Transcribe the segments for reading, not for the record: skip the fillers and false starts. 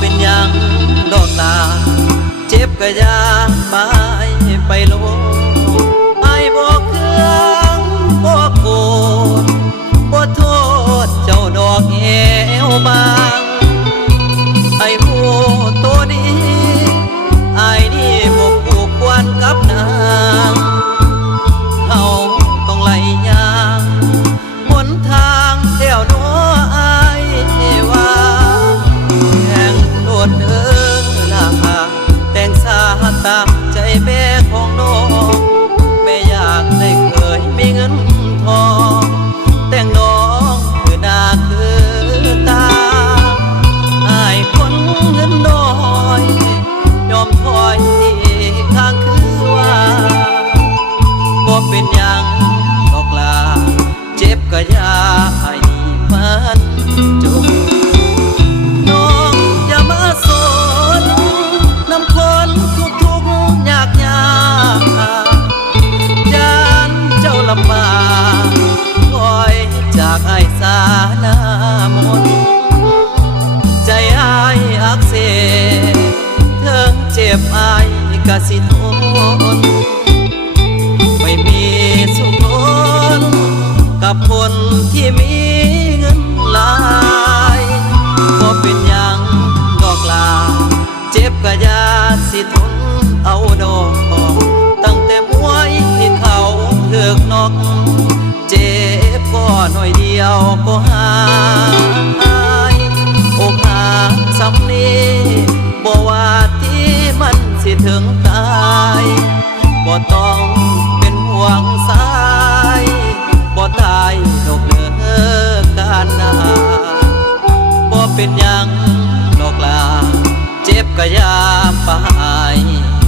เป็นหยังดอกตาเจ็บกะยาไปไปโลไอ้บอกเครื่องบอกโกรธบ่โทษเจ้าดอกแอวบางไอ้หูตัวดีไอ้นี่บ่ผูกควรกับนางเฮาต้องไล่ยางหนทางเดี่ยวโน้ไอ้ว่าโดดเดินลาแต่งสาตามใจแม่ของน้องไม่อยากได้เคยมีเงินทองแต่งน้องคือหน้าคือตาอายคนเงินน้อยยอมถอยข้างคือว่าบ่เป็นหยังดอกลาเจ็บก็ยาไอ้นี่มันจบลำบากคอยจากไอ้สาหน้ามนใจไอ้อักเสบเทิงเจ็บไอ้กะสิทนไม่มีสุขล้นกับคนที่มีเงินหลายก็เป็นหยังดอกลาเจ็บกะยาสิทนเอาดอกตั้งแต่มวยที่เขาเลือกนอกเจ็บก็หน่อยเดียวก็หายอกหักซ้ำนี้บ่ว่าที่มันสิถึงตายบ่ต้องเป็นห่วงสายบ่ตายดอกเลิกกันนาบ่เป็นหยังดอกลาเจ็บก็ยา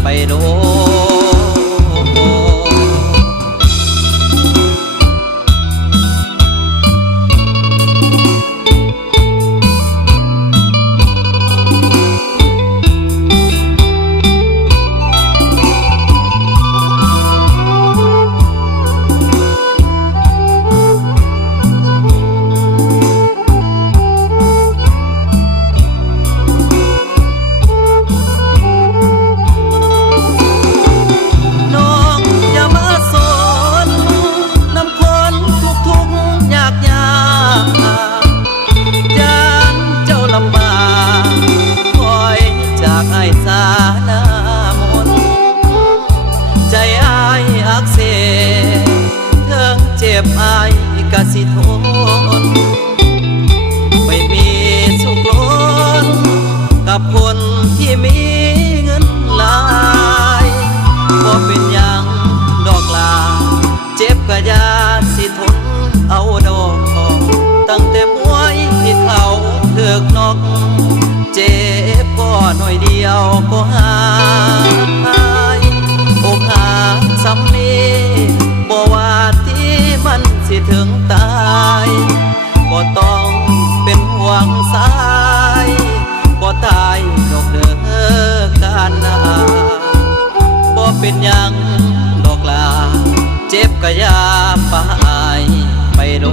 ไปโดไอ้กะสิทนไม่มีสุขล้นกับคนที่มีเงินหลายก็เป็นหยังดอกลาเจ็บกะยาสิทนเอาดอกตั้งแต่มวยที่เขาเลือกนอกเจ็บก็หน่อยเดียวก็หายอกหักซ้ำนี้บ่ว่าที่มันสิถึงตายบ่ต้องเป็นห่วงสายบ่ตายดอกเด้อกันนาบ่เป็นหยังดอกลาเจ็บก็ยาไปโด